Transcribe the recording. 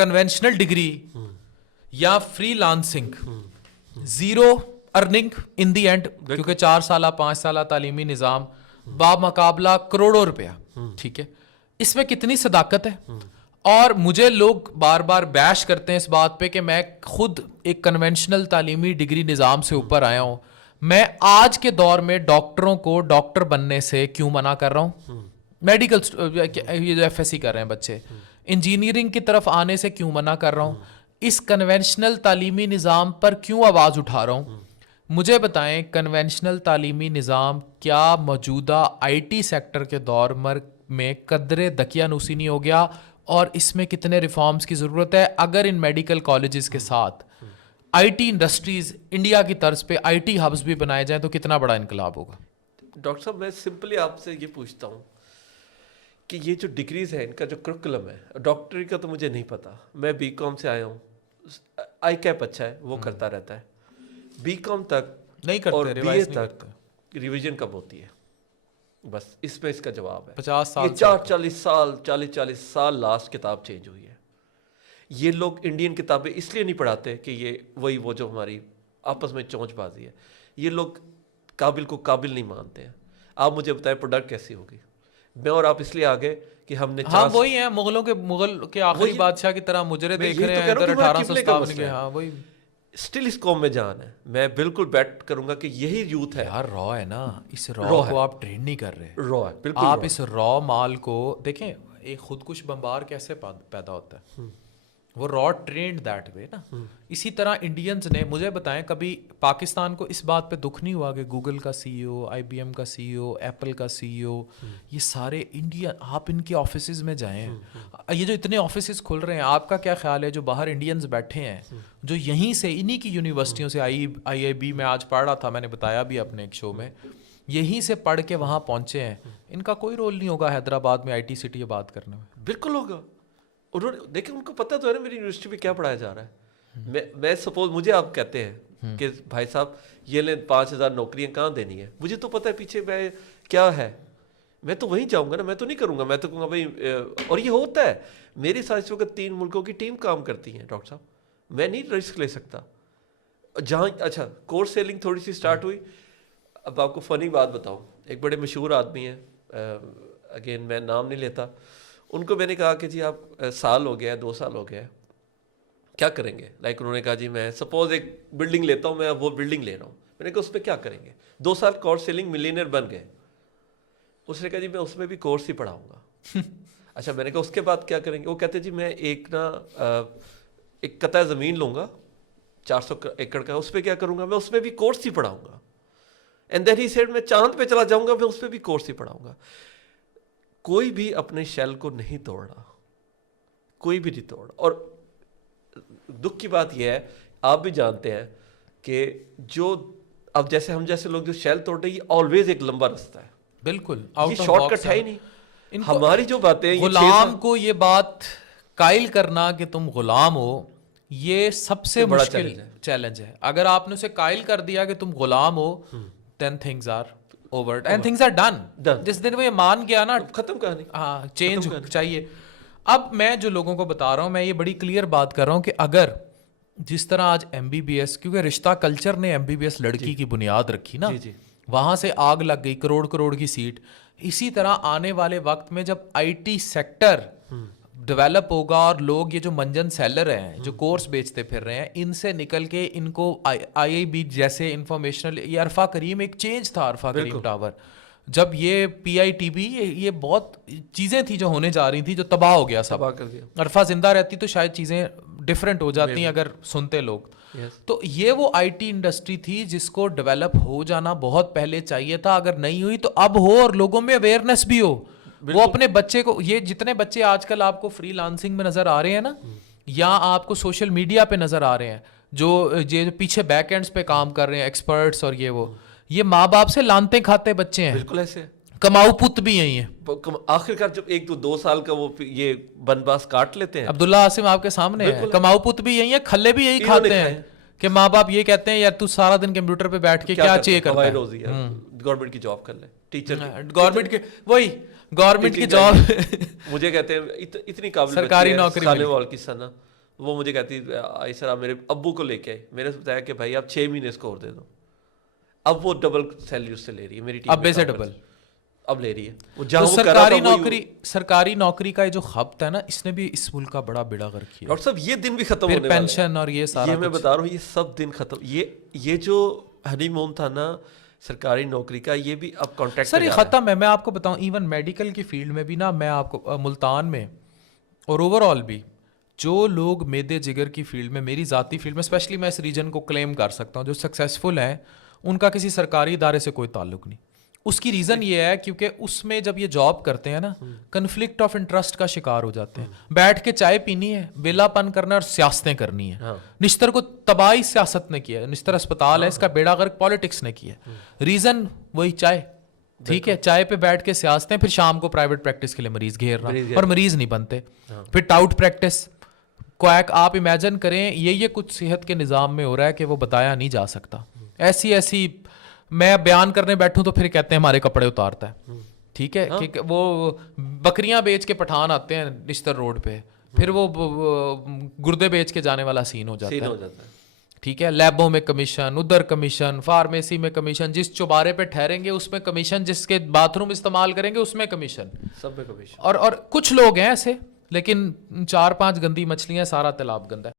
Conventional degree یا free lancing, zero earning in the end, کیونکہ 4 سالہ 5 سالہ تعلیمی نظام بامقابلہ کروڑوں روپیہ، ٹھیک ہے، اس میں کتنی صداقت ہے؟ اور مجھے لوگ بار بار بیش کرتے ہیں اس بات پہ کہ میں خود ایک کنونشنل تعلیمی ڈگری نظام سے اوپر آیا ہوں، میں آج کے دور میں ڈاکٹروں کو ڈاکٹر بننے سے کیوں منع کر رہا ہوں؟ میڈیکل یہ جو ایف ایس سی کر رہے ہیں بچے، انجینئرنگ کی طرف آنے سے کیوں منع کر رہا ہوں؟ اس کنونشنل تعلیمی نظام پر کیوں آواز اٹھا رہا ہوں؟ مجھے بتائیں کنونشنل تعلیمی نظام کیا موجودہ آئی ٹی سیکٹر کے دور میں قدرے دقیانوسی نہیں ہو گیا؟ اور اس میں کتنے ریفارمز کی ضرورت ہے؟ اگر ان میڈیکل کالجز کے ساتھ آئی ٹی انڈسٹریز انڈیا کی طرز پہ آئی ٹی ہبز بھی بنائے جائیں تو کتنا بڑا انقلاب ہوگا؟ ڈاکٹر صاحب میں سمپلی آپ سے یہ پوچھتا ہوں کہ یہ جو ڈگریز ہے ان کا جو کرکولم ہے، ڈاکٹری کا تو مجھے نہیں پتا، میں بی کام سے آیا ہوں، آئی کیپ اچھا ہے وہ کرتا رہتا ہے، بی کام تک نہیں کرتے، اور بی اے نہیں تک ریویژن کب ہوتی ہے؟ بس اس میں اس کا جواب ہے 50 سال، یہ 40 سال لاسٹ کتاب چینج ہوئی ہے۔ یہ لوگ انڈین کتابیں اس لیے نہیں پڑھاتے کہ یہ وہی وہ جو ہماری آپس میں چونچ بازی ہے، یہ لوگ قابل کو قابل نہیں مانتے ہیں۔ آپ مجھے بتائیں پروڈکٹ کیسی ہوگی؟ میں اور آپ اس لیے آگے کہ ہم نے ہاں وہی ہیں مغل کے آخری بادشاہ کی طرح مجرے دیکھ رہے ہیں ادھر 1857 کے، ہاں وہی اسٹل اس قوم میں جان ہے۔ میں بالکل بیٹ کروں گا کہ یہی یوتھ ہے یار، را ہے نا، اس را کو آپ ٹرین نہیں کر رہے، را ہے بالکل۔ آپ اس را مال کو دیکھیں، ایک خودکش بمبار کیسے پیدا ہوتا ہے، وہ را ٹرینڈ دیٹ وے نا۔ اسی طرح انڈینز نے، مجھے بتائیں کبھی پاکستان کو اس بات پہ دکھ نہیں ہوا کہ گوگل کا سی ای او، آئی بی ایم کا سی ای او، ایپل کا سی ای او، یہ سارے انڈیا، آپ ان کے آفیسز میں جائیں، یہ جو اتنے آفیسز کھل رہے ہیں، آپ کا کیا خیال ہے جو باہر انڈینز بیٹھے ہیں، جو یہیں سے انہی کی یونیورسٹیوں سے، آئی بی میں آج پڑھ رہا تھا، میں نے بتایا بھی اپنے ایک شو میں، یہیں سے پڑھ کے وہاں پہنچے ہیں، ان کا کوئی رول نہیں ہوگا حیدرآباد میں آئی ٹی سٹی بات کرنے میں؟ بالکل ہوگا۔ انہوں نے دیکھیں، ان کو پتہ تو ہے نا میری یونیورسٹی میں کیا پڑھایا جا رہا ہے۔ میں سپوز مجھے آپ کہتے ہیں کہ بھائی صاحب یہ لیں 5000 نوکریاں کہاں دینی ہے، مجھے تو پتہ ہے پیچھے میں کیا ہے، میں تو وہیں جاؤں گا نا، میں تو نہیں کروں گا، میں تو کہوں گا بھائی، اور یہ ہوتا ہے میرے ساتھ اس وقت 3 ملکوں کی ٹیم کام کرتی ہیں ڈاکٹر صاحب، میں نہیں رسک لے سکتا جہاں اچھا کورس سیلنگ تھوڑی سی سٹارٹ ہوئی۔ اب آپ کو فنی بات بتاؤں، ایک بڑے مشہور آدمی ہیں، اگین میں نام نہیں لیتا، ان کو میں نے کہا کہ جی آپ سال ہو گیا ہے، 2 سال ہو گیا ہے، کیا کریں گے؟ لائک انہوں نے کہا جی میں سپوز ایک بلڈنگ لیتا ہوں، میں اب وہ بلڈنگ لے رہا ہوں۔ میں نے کہا اس پہ کیا کریں گے؟ 2 سال کورس سیلنگ ملینئر بن گئے۔ اس نے کہا جی میں اس میں بھی کورس ہی پڑھاؤں گا۔ اچھا، میں نے کہا اس کے بعد کیا کریں گے؟ وہ کہتے جی میں ایک قطع زمین لوں گا 400 ایکڑ کا، اس پہ کیا کروں گا؟ میں اس میں بھی کورس ہی پڑھاؤں گا۔ اینڈ دین ہی سیڈ میں چاند پہ چلا جاؤں گا، میں اس پہ بھی کورس ہی پڑھاؤں گا۔ کوئی بھی اپنے شیل کو نہیں توڑ رہا، کوئی بھی نہیں توڑ۔ اور دکھ کی بات یہ ہے، آپ بھی جانتے ہیں کہ جو اب جیسے ہم جیسے لوگ جو شیل توڑ رہے ہیں، یہ آلویز ایک لمبا رستہ ہے، بالکل یہ شارٹ کٹ ہے ہی نہیں۔ ہماری جو باتیں غلام کو یہ بات قائل کرنا کہ تم غلام ہو، یہ سب سے مشکل چیلنج ہے۔ اگر آپ نے اسے قائل کر دیا کہ تم غلام ہو، then things are over and things are done. جس دن وہ یہ مان گیا نا، ختم کہانی، ہاں چینج چاہیے۔ اب میں جو لوگوں کو بتا رہا ہوں، میں یہ بڑی کلیئر بات کر رہا ہوں کہ اگر جس طرح آج ایم بی بی ایس، کیونکہ رشتہ کلچر نے ایم بی بی ایس لڑکی کی بنیاد رکھی نا، وہاں سے آگ لگ گئی، کروڑ کی سیٹ، اسی طرح آنے والے وقت میں جب آئی ٹی سیکٹر ڈیولپ ہوگا اور لوگ یہ جو منجن سیلر ہیں جو کورس بیچتے پھر رہے ہیں، ان سے نکل کے ان کو آئی بی جیسے انفارمیشنل، یہ عرفہ کریم ایک چینج تھا، عرفہ کریم ٹاور، جب یہ پی آئی ٹی بی، یہ بہت چیزیں تھی جو ہونے جا رہی تھی، جو تباہ ہو گیا سب۔ عرفہ زندہ رہتی تو شاید چیزیں ڈفرینٹ ہو جاتی ہیں اگر سنتے لوگ۔ تو یہ وہ آئی ٹی انڈسٹری تھی جس کو ڈیولپ ہو جانا بہت پہلے چاہیے تھا، اگر نہیں ہوئی تو اب ہو، اور لوگوں میں اویئرنیس بھی ہو، وہ اپنے بچے کو، یہ جتنے بچے آج کل آپ کو فری لانسنگ میں نظر آ رہے ہیں نا، یا آپ کو سوشل میڈیا پہ نظر آ رہے ہیں، جو پیچھے بیک اینڈز پہ کام کر رہے ہیں ایکسپرٹس اور یہ ماں باپ سے لانتے کھاتے بچے ہیں، بالکل ایسے کماؤ پت بھی یہی ہیں۔ آخر کار جب 1-2 سال کا وہ یہ بنباس کاٹ لیتے ہیں، عبداللہ عاصم آپ کے سامنے ہے، کماؤ پت بھی یہی ہے، کھلے بھی یہی کھاتے ہیں کہ ماں باپ یہ کہتے ہیں یار تو سارا دن کمپیوٹر پہ بیٹھ کے کیا چیک کرتا ہے، روزی ہے، گورنمنٹ کی جاب کر لے، ٹیچر گورنمنٹ کے، وہی گورنمنٹ کی جاب، مجھے کہتے ہیں اتنی قابل سرکاری نوکری خانے وال کی سنا، وہ مجھے کہتی آئی سر آپ میرے ابو کو لے کے آئی, میں نے بتایا کہ بھائی آپ 6 مہینے اس کو اور دے دو. اب وہ ڈبل سیلری اس سے لے رہی ہے, میری ٹیم ابے سے ڈبل اب لے رہی ہے. وہ تو جہاں وہ کر رہا تھا سرکاری نوکری کا یہ جو خبت ہے نا, اس نے بھی اس ملک کا بڑا بیڑا غرق کیا. ڈاکٹر صاحب یہ دن بھی ختم ہونے والے ہیں, پینشن اور یہ سارا, یہ میں بتا رہا ہوں, یہ سب دن ختم. یہ جو ہنی مون تھا نا سرکاری نوکری کا, یہ بھی اب کانٹریکٹ سر یہ ختم ہے. میں آپ کو بتاؤں ایون میڈیکل کی فیلڈ میں بھی نا, میں آپ کو ملتان میں اور اوور آل بھی جو لوگ میدے جگر کی فیلڈ میں, میری ذاتی فیلڈ میں اسپیشلی میں اس ریجن کو کلیم کر سکتا ہوں, جو سکسیزفل ہیں ان کا کسی سرکاری ادارے سے کوئی تعلق نہیں. اس کی ریزن یہ ہے کیونکہ اس میں جب یہ جاب کرتے ہیں نا, کنفلکٹ آف انٹرسٹ کا شکار ہو جاتے ہیں. بیٹھ کے چائے پینی ہے, ویلا پن کرنا اور سیاستیں کرنی ہیں. نشتر کو تباہی سیاست نے کیا ہے, نشتر اسپتال ہے اس کا بیڑا غرق پالیٹکس نے کیا ہے. ریزن وہی چائے, ٹھیک ہے, چائے پہ بیٹھ کے سیاستیں, پھر شام کو پرائیویٹ پریکٹس کے لیے مریض گھیرنا, اور مریض نہیں بنتے. پھر ٹاؤٹ پریکٹس کویک, آپ امیجن کریں یہ کچھ صحت کے نظام میں ہو رہا ہے کہ وہ بتایا نہیں جا سکتا. ایسی میں بیان کرنے بیٹھوں تو پھر کہتے ہیں ہمارے کپڑے اتارتا ہے. ٹھیک ہے, کہ وہ بکریاں بیچ کے پٹھان آتے ہیں نشتر روڈ پہ, پھر وہ گردے بیچ کے جانے والا سین ہو جاتا ہے. ٹھیک ہے, لیبوں میں کمیشن, ادھر کمیشن, فارمیسی میں کمیشن, جس چوبارے پہ ٹھہریں گے اس میں کمیشن, جس کے باتھ روم استعمال کریں گے اس میں کمیشن, سب میں کمیشن. اور کچھ لوگ ہیں ایسے, لیکن 4-5 گندی مچھلیاں, سارا تالاب گندا ہے.